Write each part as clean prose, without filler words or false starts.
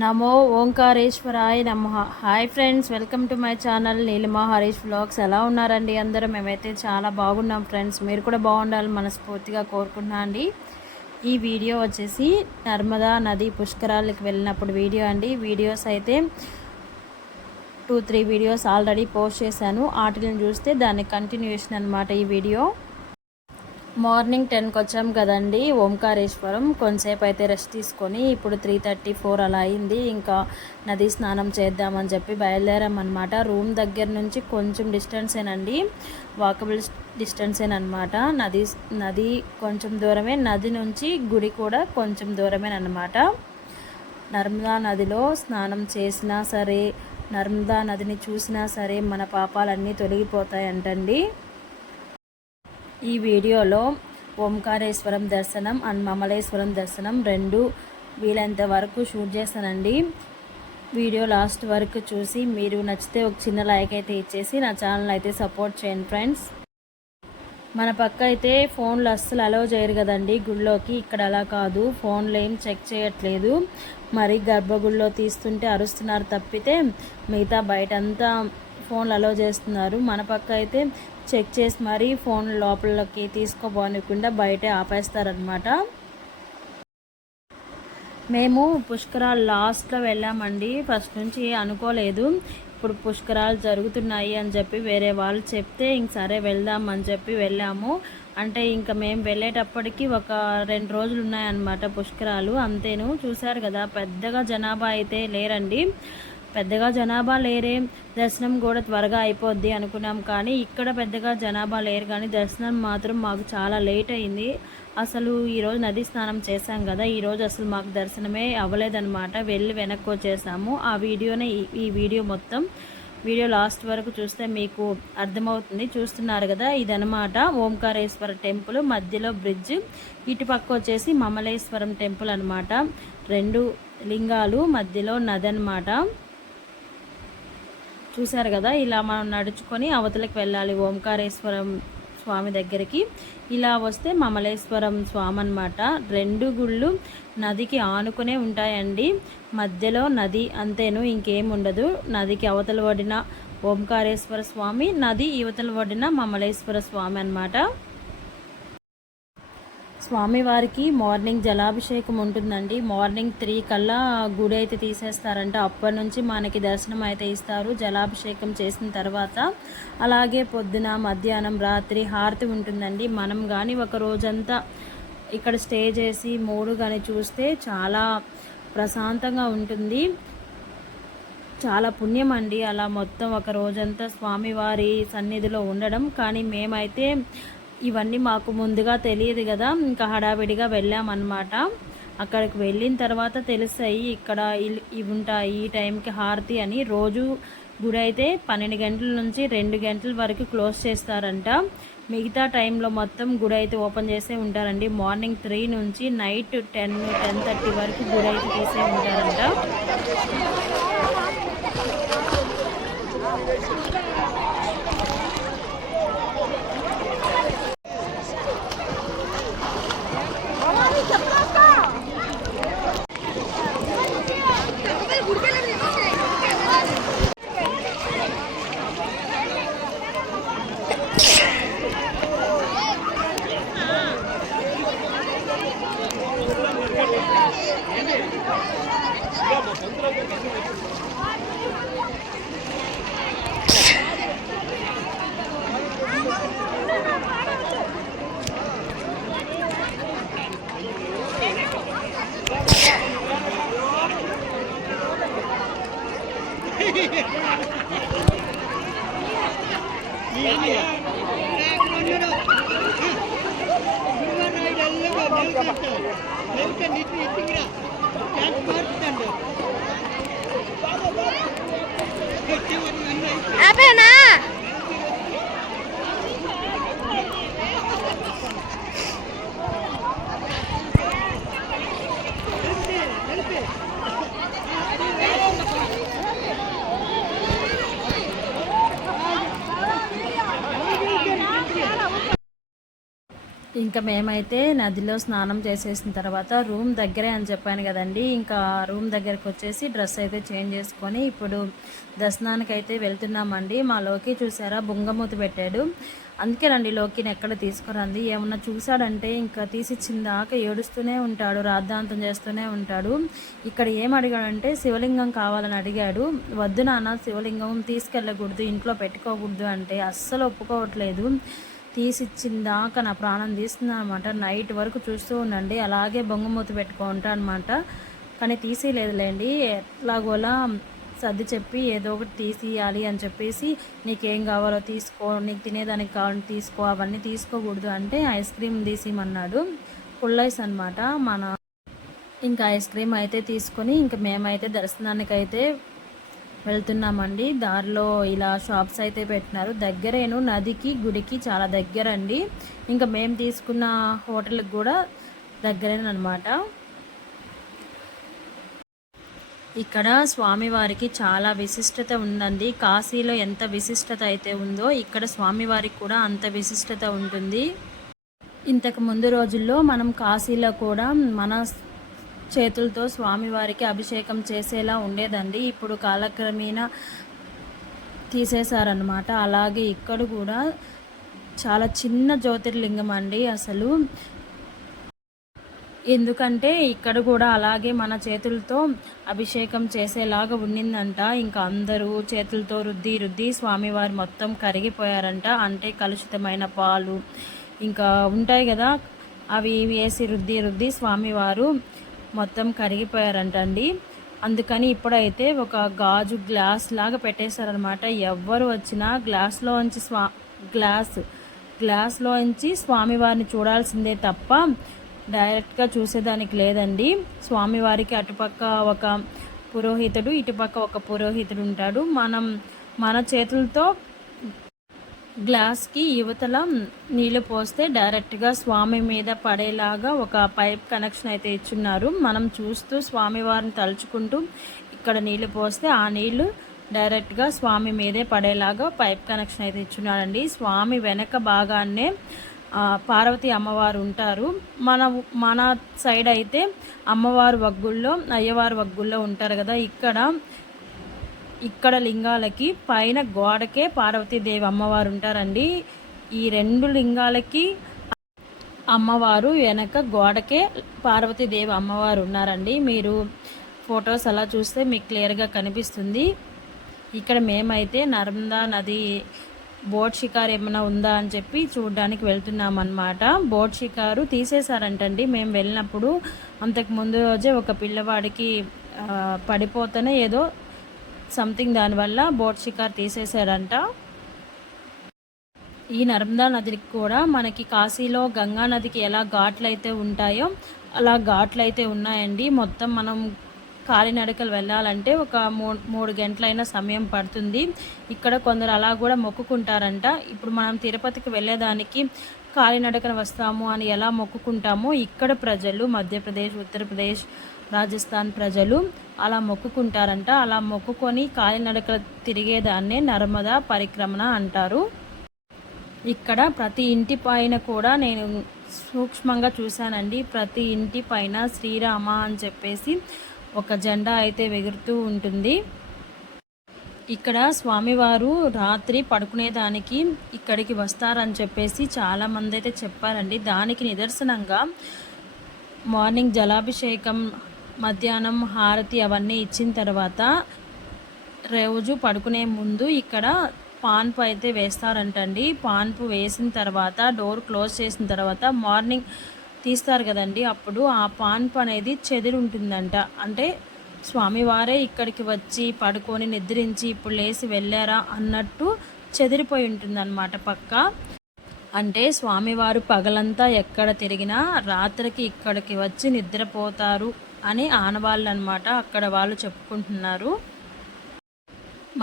నమో ఓంకారేశ్వరాయ నమః. Hi friends, welcome to my channel Neelima Harish vlogs. ఎలా ఉన్నారండి అందరూ? మేమైతే చాలా బాగున్నాం ఫ్రెండ్స్. మీరు కూడా బాగుండాలని మనస్ఫూర్తిగా కోరుకుంటున్నా అండి. ఈ వీడియో వచ్చేసి నర్మదా నది పుష్కరాలకు వెళ్ళినప్పుడు వీడియో అండి. వీడియోస్ అయితే 2-3 వీడియోస్ ఆల్రెడీ పోస్ట్ చేశాను. వాటిని చూస్తే దాని కంటిన్యూషన్ అనమాట ఈ వీడియో. మార్నింగ్ 10కి వచ్చాం కదండి ఓంకారేశ్వరం. కొంతసేపు అయితే రెస్ట్ తీసుకొని ఇప్పుడు 3:34 అలా అయింది. ఇంకా నది స్నానం చేద్దామని చెప్పి బయలుదేరామన్నమాట. రూమ్ దగ్గర నుంచి కొంచెం డిస్టెన్సేనండి, వాకబుల్ డిస్టెన్సేనమాట. నది కొంచెం దూరమే, నది నుంచి గుడి కూడా కొంచెం దూరమేనమాట. నర్మదా నదిలో స్నానం చేసినా సరే, నర్మదా నదిని చూసినా సరే మన పాపాలన్నీ తొలగిపోతాయంటండి. ఈ వీడియోలో ఓంకారేశ్వరం దర్శనం అండ్ మమలేశ్వరం దర్శనం రెండు వీలైనంత వరకు షూట్ చేస్తానండి. వీడియో లాస్ట్ వరకు చూసి మీరు నచ్చితే ఒక చిన్న లైక్ అయితే ఇచ్చేసి నా ఛానల్ అయితే సపోర్ట్ చేయండి ఫ్రెండ్స్. మన పక్క అయితే ఫోన్లు అస్సలు అలౌ చేయరు కదండి గుళ్ళోకి. ఇక్కడ అలా కాదు, ఫోన్లు ఏం చెక్ చేయట్లేదు. మరి గర్భగుడిలో తీస్తుంటే అరుస్తున్నారు తప్పితే మిగతా బయటంతా ఫోన్లు అలౌ చేస్తున్నారు. మన పక్క అయితే చెక్ చేసి మరీ ఫోన్ లోపలికి తీసుకోపోనికుండా బయటే ఆపేస్తారనమాట. మేము పుష్కరాలు లాస్ట్లో వెళ్ళామండి. ఫస్ట్ నుంచి అనుకోలేదు ఇప్పుడు పుష్కరాలు జరుగుతున్నాయి అని చెప్పి వేరే వాళ్ళు చెప్తే ఇంక సరే వెళ్దాం అని చెప్పి వెళ్ళాము. అంటే ఇంకా మేము వెళ్ళేటప్పటికి ఒక 2 రోజులు ఉన్నాయన్నమాట పుష్కరాలు. అంతేను, చూశారు కదా పెద్దగా జనాభా అయితే లేరండి. పెద్దగా జనాభా లేరే, దర్శనం కూడా త్వరగా అయిపోద్ది అనుకున్నాం. కానీ ఇక్కడ పెద్దగా జనాభా లేరు, కానీ దర్శనం మాత్రం మాకు చాలా లేట్ అయింది. అసలు ఈరోజు నది స్నానం చేశాం కదా, ఈరోజు అసలు మాకు దర్శనమే అవ్వలేదన్నమాట. వెళ్ళి వెనక్కి వచ్చేసాము. ఆ వీడియోనే ఈ వీడియో మొత్తం వీడియో లాస్ట్ వరకు చూస్తే మీకు అర్థమవుతుంది. చూస్తున్నారు కదా, ఇదనమాట ఓంకారేశ్వర టెంపుల్, మధ్యలో బ్రిడ్జ్, ఇటు పక్క వచ్చేసి మమలేశ్వరం టెంపుల్ అనమాట. 2 లింగాలు, మధ్యలో నది అనమాట. చూశారు కదా, ఇలా మనం నడుచుకొని అవతలకి వెళ్ళాలి ఓంకారేశ్వరం స్వామి దగ్గరికి. ఇలా వస్తే మమలేశ్వరం స్వామి అనమాట. 2 గుళ్ళు నదికి ఆనుకునే ఉంటాయండి. మధ్యలో నది, అంతేను, ఇంకేం ఉండదు. నదికి అవతల ఒడిన ఓంకారేశ్వర స్వామి, నది ఇవతల ఒడిన మమలేశ్వర స్వామి అనమాట. స్వామివారికి మార్నింగ్ జలాభిషేకం ఉంటుందండి. మార్నింగ్ 3 కల్లా గుడి అయితే తీసేస్తారంట. అప్పటి నుంచి మనకి దర్శనం అయితే ఇస్తారు జలాభిషేకం చేసిన తర్వాత. అలాగే పొద్దున, మధ్యాహ్నం, రాత్రి హారతి ఉంటుందండి. మనం కానీ ఒక రోజంతా ఇక్కడ స్టే చేసి 3 కానీ చూస్తే చాలా ప్రశాంతంగా ఉంటుంది. చాలా పుణ్యం అండి అలా మొత్తం ఒక రోజంతా స్వామివారి సన్నిధిలో ఉండడం. కానీ మేమైతే ఇవన్నీ మాకు ముందుగా తెలియదు కదా, ఇంకా హడావిడిగా వెళ్ళామన్నమాట. అక్కడికి వెళ్ళిన తర్వాత తెలుస్తాయి ఇక్కడ ఇవి ఉంటాయి, ఈ టైంకి హారతి అని. రోజు గుడి అయితే 12 గంటల నుంచి 2 గంటల వరకు క్లోజ్ చేస్తారంట. మిగతా టైంలో మొత్తం గుడి అయితే ఓపెన్ చేసే ఉంటారండి. మార్నింగ్ 3 నుంచి నైట్ 10-10:30 వరకు గుడి అయితే తీసే ఉంటారంట. ఇంకా మేమైతే నదిలో స్నానం చేసేసిన తర్వాత రూమ్ దగ్గరే అని చెప్పాను కదండి, ఇంకా రూమ్ దగ్గరికి వచ్చేసి డ్రెస్ అయితే చేంజ్ చేసుకొని ఇప్పుడు దర్శనానికి అయితే వెళ్తున్నామండి. మా లోకి చూసారా బుంగమూతి పెట్టాడు. అందుకేనండి లోకిని ఎక్కడ తీసుకురండి, ఏమన్నా చూశాడంటే ఇంకా తీసిచ్చిన దాకా ఏడుస్తూనే ఉంటాడు, రాద్ధాంతం చేస్తూనే ఉంటాడు. ఇక్కడ ఏం అడిగాడంటే శివలింగం కావాలని అడిగాడు. వద్దు నాన్న, శివలింగం తీసుకెళ్ళకూడదు, ఇంట్లో పెట్టుకోకూడదు అంటే అస్సలు ఒప్పుకోవట్లేదు. తీసిచ్చిందాక నా ప్రాణం తీస్తుంది అనమాట. నైట్ వరకు చూస్తూ ఉండండి, అలాగే బొంగమూతి పెట్టుకుంటా అనమాట. కానీ తీసేయలేదులేండి, ఎట్లాగోలా సర్ది చెప్పి ఏదో ఒకటి తీసియాలి అని చెప్పేసి, నీకేం కావాలో తీసుకో, నీకు తినేదానికి కావాలని తీసుకో, అవన్నీ తీసుకోకూడదు అంటే ఐస్ క్రీమ్ తీసిమన్నాడు. ఫుల్ ఐస్ అనమాట ఇంకా ఐస్ క్రీమ్ అయితే తీసుకొని ఇంకా మేమైతే దర్శనానికి అయితే వెళ్తున్నామండి. దారిలో ఇలా షాప్స్ అయితే పెట్టినారు, దగ్గరేను, నదికి గుడికి చాలా దగ్గర అండి. ఇంకా మేము తీసుకున్న హోటల్కి కూడా దగ్గరేనమాట. ఇక్కడ స్వామివారికి చాలా విశిష్టత ఉందండి. కాశీలో ఎంత విశిష్టత అయితే ఉందో ఇక్కడ స్వామివారికి కూడా అంత విశిష్టత ఉంటుంది. ఇంతకు ముందు రోజుల్లో మనం కాశీలో కూడా మన చేతులతో స్వామివారికి అభిషేకం చేసేలా ఉండేదండి. ఇప్పుడు కాలక్రమేణా తీసేశారనమాట. అలాగే ఇక్కడ కూడా చాలా చిన్న జ్యోతిర్లింగం అండి అసలు. ఎందుకంటే ఇక్కడ కూడా అలాగే మన చేతులతో అభిషేకం చేసేలాగా ఉండిందంట. ఇంకా అందరూ చేతులతో రుద్ది రుద్ది స్వామివారు మొత్తం కరిగిపోయారంట. అంటే కలుషితమైన పాలు ఇంకా ఉంటాయి కదా, అవి వేసి రుద్ది రుద్ది స్వామివారు మొత్తం కరిగిపోయారంటండి. అందుకని ఇప్పుడైతే ఒక గాజు గ్లాస్ లాగా పెట్టేశారనమాట. ఎవ్వరు వచ్చినా గ్లాస్లోంచి స్వామివారిని చూడాల్సిందే తప్ప డైరెక్ట్గా చూసేదానికి లేదండి. స్వామివారికి అటుపక్క ఒక పురోహితుడు, ఇటుపక్క ఒక పురోహితుడు ఉంటాడు. మన చేతులతో గ్లాస్కి యువతల నీళ్ళు పోస్తే డైరెక్ట్గా స్వామి మీద పడేలాగా ఒక పైప్ కనెక్షన్ అయితే ఇచ్చున్నారు. మనం చూస్తూ స్వామివారిని తలుచుకుంటూ ఇక్కడ నీళ్ళు పోస్తే ఆ నీళ్లు డైరెక్ట్గా స్వామి మీదే పడేలాగా పైప్ కనెక్షన్ అయితే ఇచ్చున్నారండి. స్వామి వెనక భాగాన్నే పార్వతి అమ్మవారు ఉంటారు. మన సైడ్ అయితే అమ్మవారు వగ్గుల్లో, అయ్యవారు వగ్గుల్లో ఉంటారు కదా. ఇక్కడ లింగాలకి పైన గోడకే పార్వతీదేవి అమ్మవారు ఉంటారండి. ఈ రెండు లింగాలకి అమ్మవారు, వెనక గోడకే పార్వతీదేవి అమ్మవారు ఉన్నారండి. మీరు ఫొటోస్ అలా చూస్తే మీకు క్లియర్గా కనిపిస్తుంది. ఇక్కడ మేమైతే నర్మదా నది బోట్ షికారు ఏమైనా ఉందా అని చెప్పి చూడడానికి వెళ్తున్నామన్నమాట. బోట్ షికారు తీసేశారంటండి మేము వెళ్ళినప్పుడు. అంతకు ముందు రోజే ఒక పిల్లవాడికి పడిపోతేనే ఏదో సంథింగ్ దానివల్ల బోట్ షికార్ తీసేశారంట. ఈ నర్మదా నదికి కూడా మనకి కాశీలో గంగా నదికి ఎలా ఘాట్లు అయితే ఉంటాయో అలా ఘాట్లు అయితే ఉన్నాయండి. మొత్తం మనం కాలినడకలు వెళ్ళాలంటే ఒక 3 గంటలైన సమయం పడుతుంది. ఇక్కడ కొందరు అలా కూడా మొక్కుకుంటారంట. ఇప్పుడు మనం తిరుపతికి వెళ్ళేదానికి కాలినడకన వస్తాము అని ఎలా మొక్కుకుంటామో ఇక్కడ ప్రజలు, మధ్యప్రదేశ్, ఉత్తరప్రదేశ్, రాజస్థాన్ ప్రజలు అలా మొక్కుకుంటారంట. అలా మొక్కుకొని కాలినడకలు తిరిగేదాన్నే నర్మదా పరిక్రమణ అంటారు. ఇక్కడ ప్రతి ఇంటి పైన కూడా నేను సూక్ష్మంగా చూశానండి. ప్రతి ఇంటి పైన శ్రీరామ అని చెప్పేసి ఒక జెండా అయితే ఎగురుతూ ఉంటుంది. ఇక్కడ స్వామివారు రాత్రి పడుకునేదానికి ఇక్కడికి వస్తారని చెప్పేసి చాలామంది అయితే చెప్పారండి. దానికి నిదర్శనంగా మార్నింగ్ జలాభిషేకం, మధ్యాహ్నం హారతి అవన్నీ ఇచ్చిన తర్వాత రోజు పడుకునే ముందు ఇక్కడ పాన్పు అయితే వేస్తారంటండి. పాన్పు వేసిన తర్వాత డోర్ క్లోజ్ చేసిన తర్వాత మార్నింగ్ తీస్తారు కదండి, అప్పుడు ఆ పాన్పు అనేది చెదిరి ఉంటుందంట. అంటే స్వామివారే ఇక్కడికి వచ్చి పడుకొని నిద్రించి ఇప్పుడు లేచి వెళ్ళారా అన్నట్టు చెదిరిపోయి ఉంటుందన్నమాట పక్క. అంటే స్వామివారు పగలంతా ఎక్కడ తిరిగినా రాత్రికి ఇక్కడికి వచ్చి నిద్రపోతారు అని ఆనవాళ్ళు అనమాట, అక్కడ వాళ్ళు చెప్పుకుంటున్నారు.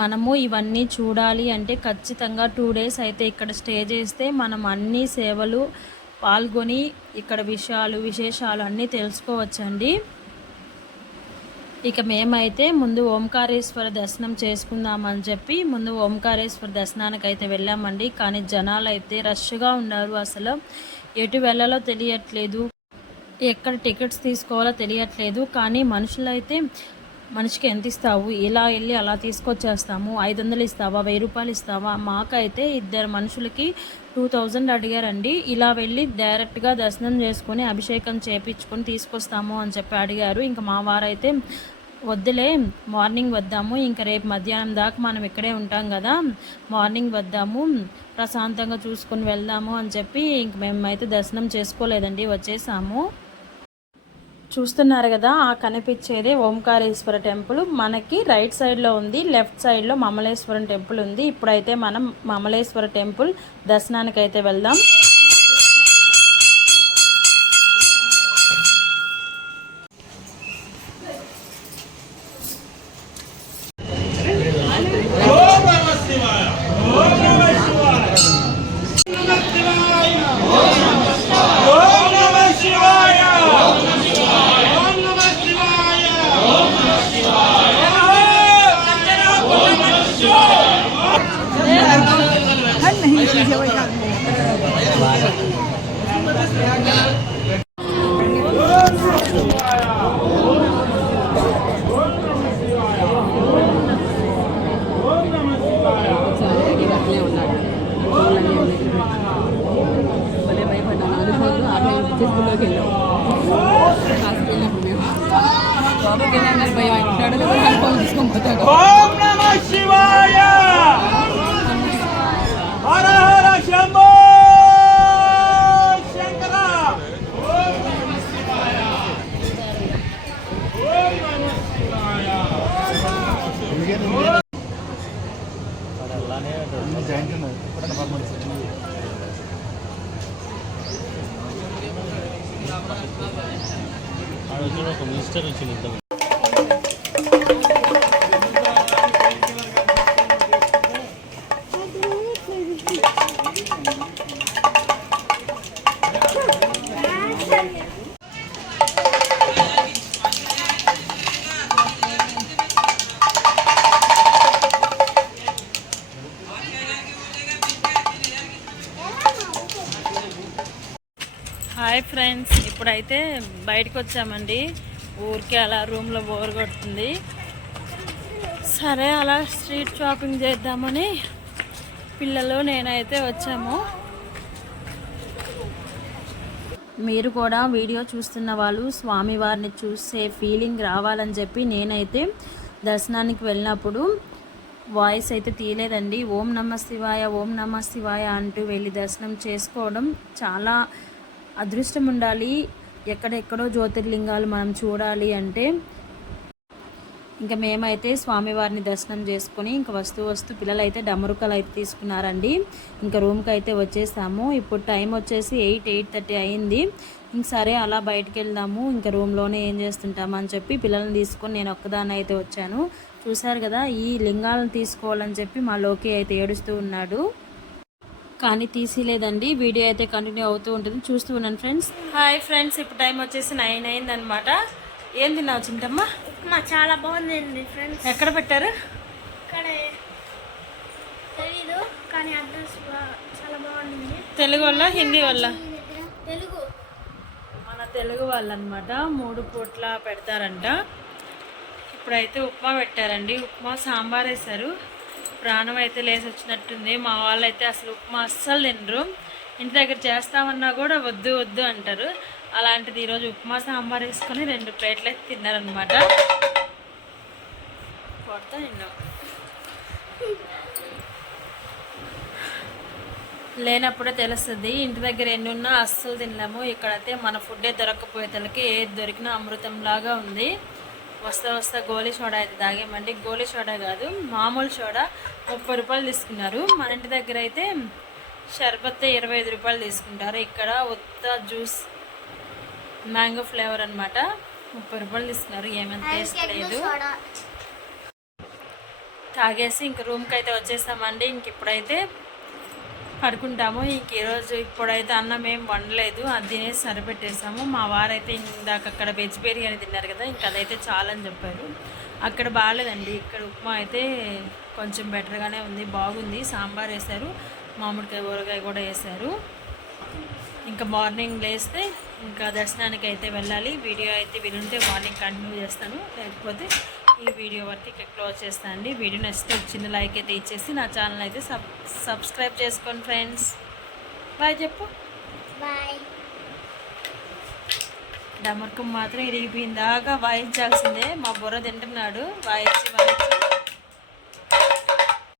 మనము ఇవన్నీ చూడాలి అంటే ఖచ్చితంగా 2 డేస్ అయితే ఇక్కడ స్టే చేస్తే మనం అన్ని సేవలు పాల్గొని ఇక్కడ విశేషాలు అన్నీ తెలుసుకోవచ్చండి. ఇక మేమైతే ముందు ఓంకారేశ్వర దర్శనం చేసుకుందామని చెప్పి ముందు ఓంకారేశ్వర దర్శనానికి అయితే వెళ్ళామండి. కానీ జనాలు అయితే రష్గా ఉన్నారు. అసలు ఎటు వెళ్ళాలో తెలియట్లేదు, ఎక్కడ టికెట్స్ తీసుకోవాలో తెలియట్లేదు. కానీ మనుషులైతే మనిషికి ఎంత ఇస్తావు, ఇలా వెళ్ళి అలా తీసుకొచ్చేస్తాము, 500 ఇస్తావా, 1000 రూపాయలు ఇస్తావా? మాకైతే ఇద్దరు మనుషులకి 2000 అడిగారండి. ఇలా వెళ్ళి డైరెక్ట్గా దర్శనం చేసుకొని అభిషేకం చేయించుకొని తీసుకొస్తాము అని చెప్పి అడిగారు. ఇంకా మా వారైతే వద్దులే, మార్నింగ్ వద్దాము, ఇంకా రేపు మధ్యాహ్నం దాకా మనం ఇక్కడే ఉంటాం కదా, మార్నింగ్ వద్దాము, ప్రశాంతంగా చూసుకొని వెళ్దాము అని చెప్పి ఇంక మేమైతే దర్శనం చేసుకోలేదండి, వచ్చేసాము. చూస్తున్నారు కదా, ఆ కనిపించేదే ఓంకారేశ్వర టెంపుల్. మనకి రైట్ సైడ్లో ఉంది, లెఫ్ట్ సైడ్లో మమలేశ్వరం టెంపుల్ ఉంది. ఇప్పుడైతే మనం మమలేశ్వర టెంపుల్ దర్శనానికి అయితే వెళ్దాం. ఓం నమః శివాయ హర హర శంభో శంకర ఓం నమః శివాయ ఓం నమః శివాయ అలానే జాయింట్ ఉన్నాయి ఇక్కడ పర్మనెంట్ ఆ రోజు ఒక మినిస్టర్ వచ్చింది. హాయ్ ఫ్రెండ్స్, ఇప్పుడైతే బయటకు వచ్చామండి. ఊరికే అలా రూమ్లో బోర్ కొడుతుంది, సరే అలా స్ట్రీట్ షాపింగ్ చేద్దామని పిల్లలు నేనైతే వచ్చాము. మీరు కూడా వీడియో చూస్తున్న వాళ్ళు స్వామివారిని చూసే ఫీలింగ్ రావాలని చెప్పి నేనైతే దర్శనానికి వెళ్ళినప్పుడు వాయిస్ అయితే తీయలేదండి. ఓం నమః శివాయ, ఓం నమః శివాయ అంటూ వెళ్ళి దర్శనం చేసుకోవడం చాలా అదృష్టం ఉండాలి. ఎక్కడెక్కడో జ్యోతిర్లింగాలు మనం చూడాలి అంటే. ఇంకా మేమైతే స్వామివారిని దర్శనం చేసుకొని ఇంకా వస్తూ పిల్లలైతే డమరుకలు అయితే తీసుకున్నారండి. ఇంకా రూమ్కి అయితే వచ్చేసాము. ఇప్పుడు టైం వచ్చేసి 8:30 అయింది. ఇంక సరే అలా బయటికి వెళ్దాము, ఇంకా రూమ్లోనే ఏం చేస్తుంటామని చెప్పి పిల్లల్ని తీసుకొని నేను ఒక్కదాన్ని అయితే వచ్చాను. చూసారు కదా, ఈ లింగాలను తీసుకోవాలని చెప్పి మా లోకి అయితే ఏడుస్తూ ఉన్నాడు, కానీ తీసిలేదండి. వీడియో అయితే కంటిన్యూ అవుతూ ఉంటుంది, చూస్తూ ఉన్నాను ఫ్రెండ్స్. హాయ్ ఫ్రెండ్స్, ఇప్పుడు టైం వచ్చేసి 9 అయిందనమాట. ఏం తిన్నావు చింటమ్మా? చాలా బాగుంది ఫ్రెండ్స్. ఎక్కడ పెట్టారు? ఇక్కడ తెలీదు, కానీ అడ్రస్ చాలా బాగుంది. తెలుగు వల్ల హిందీ వల్ల? తెలుగు. మన తెలుగు వాళ్ళు అనమాట. 3 పూట్ల పెడతారంట. ఇప్పుడైతే ఉప్మా పెట్టారండి. ఉప్మా సాంబార్ వేశారు. ప్రాణం అయితే లేసి వచ్చినట్టుంది. మా వాళ్ళు అయితే అసలు ఉప్మా అస్సలు తినరు. ఇంటి దగ్గర చేస్తామన్నా కూడా వద్దు వద్దు అంటారు. అలాంటిది ఈరోజు ఉప్మా సాంబార్ వేసుకొని 2 ప్లేట్లు అయితే తిన్నారనమాట. కొడతా నిన్ను. లేనప్పుడే తెలుస్తుంది, ఇంటి దగ్గర ఎన్ని ఉన్నా అస్సలు తినలేము. ఇక్కడైతే మన ఫుడ్డే దొరకకపోయేతలకి ఏది దొరికినా అమృతంలాగా ఉంది. వస్తా గోలీ సోడా అయితే తాగామండి. గోలీ సోడా కాదు, మామూలు సోడా. 30 రూపాయలు తీసుకున్నారు. మన ఇంటి దగ్గర అయితే షర్బత్ 25 రూపాయలు తీసుకుంటారు. ఇక్కడ ఉత్త జ్యూస్ మ్యాంగో ఫ్లేవర్ అనమాట, 30 రూపాయలు తీసుకున్నారు. ఏమైనా టేస్ట్ లేదు. తాగేసి ఇంక రూమ్కి అయితే వచ్చేసామండి. ఇంక ఇప్పుడైతే పడుకుంటాము. ఇంక ఈరోజు ఇప్పుడైతే అన్నం ఏం వండలేదు, అది తినేసి సరిపెట్టేసాము. మా వారైతే ఇందాక అక్కడ వెజ్ బిర్యానీ తిన్నారు కదా, ఇంక అదైతే చాలని చెప్పారు. అక్కడ బాగాలేదండి, ఇక్కడ ఉప్మా అయితే కొంచెం బెటర్గానే ఉంది, బాగుంది. సాంబార్ వేశారు, మామిడికాయ ఊరగాయ కూడా వేశారు. ఇంకా మార్నింగ్ లేస్తే ఇంకా దర్శనానికి అయితే వెళ్ళాలి. వీడియో అయితే వీలుంటే మార్నింగ్ కంటిన్యూ చేస్తాను, లేకపోతే ఈ వీడియో వరకు ఇక్కడ క్లోజ్ చేస్తాను అండి. వీడియో నచ్చితే చిన్న లైక్ అయితే ఇచ్చేసి నా ఛానల్ అయితే సబ్స్క్రైబ్ చేసుకోండి ఫ్రెండ్స్. బాయ్ చెప్పు. బాయ్. డమర్కం మాత్రం ఇరిగిపోయిందాకా వాయించాల్సిందే. మా బుర్ర తింటున్నాడు వాయించి వాయించి.